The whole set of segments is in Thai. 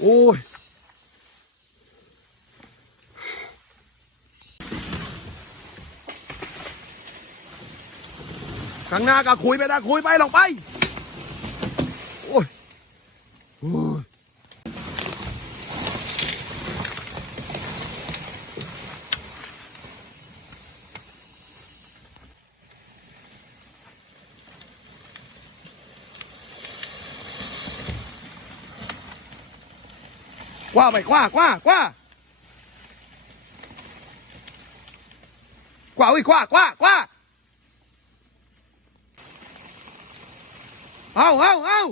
โอ้ยข้างหน้าก็คุยไปนะคุยไปหลงไป โอ้ยโอ้ย กว้าไปกว้ากว้ากว้ากว้าอุ้ยกว้ากว้ากว้าเอาเอาเอา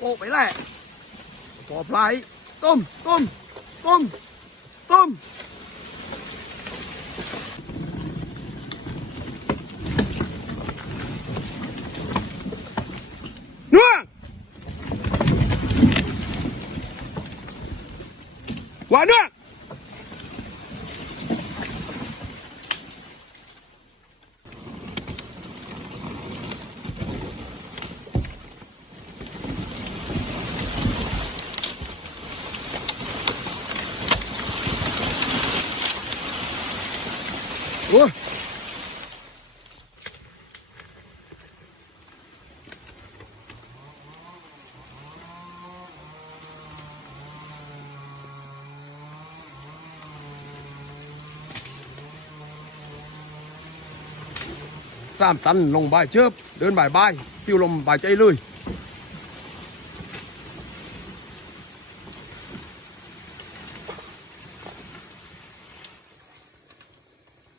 โอ้ยหมดแดงกาครบสายไปอุ้ยสายอ่าตันหกองโอ้ไปแหละปอพลายต้มต้มต้มต้มเนื้อหวานเนื้อโอ้ยสามตันลงบ่า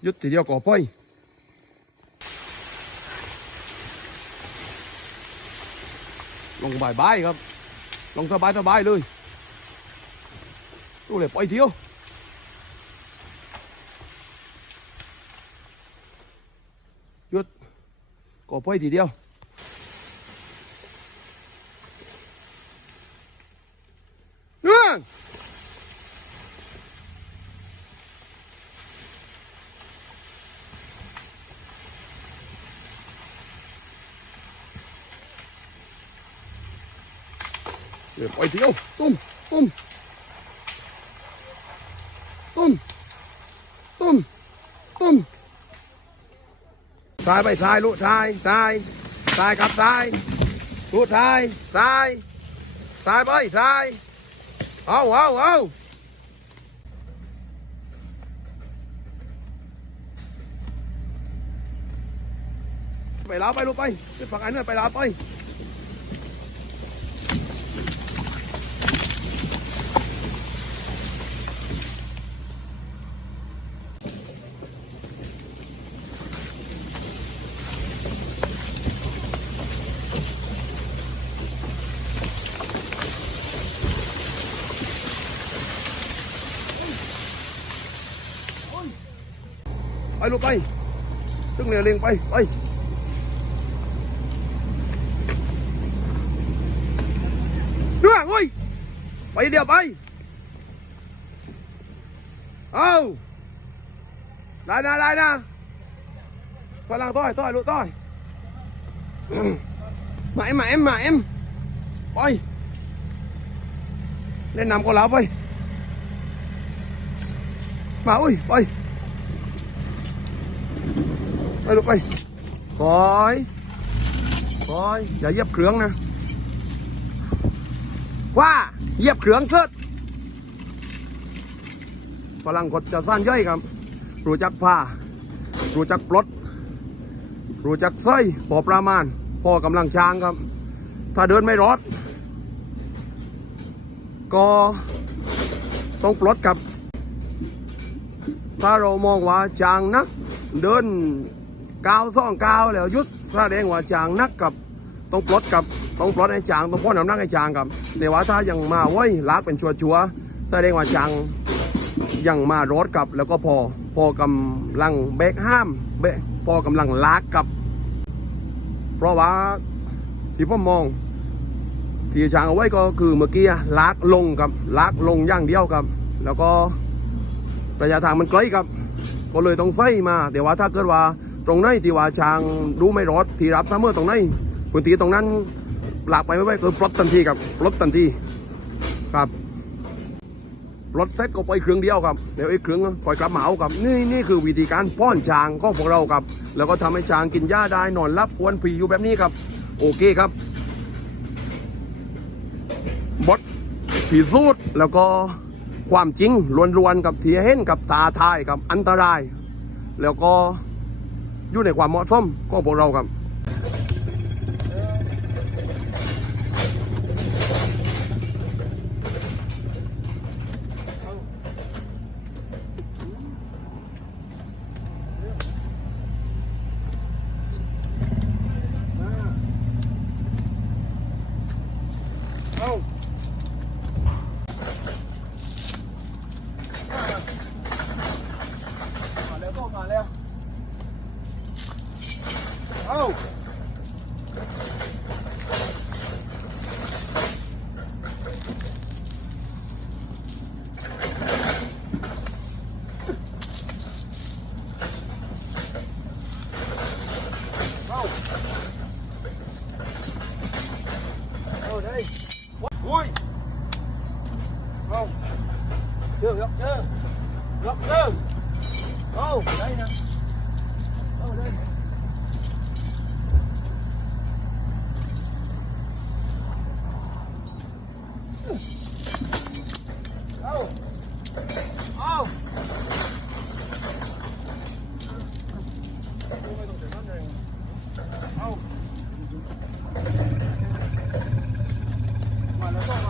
ยุดทีเดียวก่อพ่อยลงบายบายครับ ลงสบายสบายเลยดูเลยปล่อยเที่ยวหยุดก่อพ่อยทีเดียวเนื่อง เดี๋ยวปล่อยเที่ยวตุ้มตุ้มตุ้มตุ้มตุ้มซ้ายไปซ้ายลุซ้ายซ้ายซ้ายครับซ้ายลุซ้ายซ้ายซ้ายไปซ้ายเอาเอาเอาไปลาวไปลูกไปขึ้นฝั่งอันนู้นไปลาวไปไปลูกไปตึงเรียเลียงไปไปเรื่องเฮ้ยไปเดียวไป เอาได้นะได้นะพลังต้อยต้อยลูกต้อยมาเอ็มมาเอ็มมาเอ็มไปเล่นน้ำกับเราไปมาอุ้ยไปไปลูกไปคอยคอยอย่าเหยียบเครื่องนะว่าเหยียบเครื่องเถิดฝรั่งกดจะสั้นย่อยครับ รู้จักผ้า รู้จักปลด รู้จักสร้พอประมาณ พอกำลังช้างครับ ถ้าเดินไม่รอด ก็ต้องปลดกับ ถ้าเรามองว่าจางนักเดิน ก้าวซ่องก้าวแล้วหยุดแสดงว่าจางนักกับต้องปลดกับต้องปลดให้จางต้องพ้นน้ำหนักให้จางกับในว่าถ้ายังมาไว้ยลากเป็นชัวชัวร์ๆแสดงว่าจางยังมารถกับแล้วก็พอพอกำลังเบรกห้ามเบรกพอกำลังลากกับ เพราะว่าที่ผมมอง ที่ช้างเอาไว้ก็คือเมื่อกี้ลากลงครับลากลงอย่างเดียวครับ แล้วก็ระยะทางมันไกลครับ ก็เลยต้องไฟมาแต่ว่าถ้าเกิดว่า ตรงไหนที่ว่าช้างดูไม่รอดที่รับซัมเมอร์ตรงไหนพื้นที่ตรงนั้นหลากไปไม่ไหวคือปลดทันทีครับปลดทันทีครับรถเซ็ตก็ไปเครื่องเดียวครับเดี๋ยวอีกเครื่องคอยกลับมาเอาครับนี่นี่คือวิธีการป้อนช้างของพวกเราครับ แล้วก็ทำให้ช้างกินหญ้าได้นอนรับอวนผีอยู่แบบนี้ครับ โอเคครับบทพิสูจน์แล้วก็ความจริงล้วนๆกับเที่เห็นกับตาทายกับอันตราย แล้วก็ อยู่ในความเหมาะสมของพวกเราครับเอามาแล้วก็มาแล้วเอาเอาเอาได้ Ui Không Chưa, gấp chưa Gấp chưa Đâu, đây nè Đâu, đây Đâu Đâu เอามาแล้วก็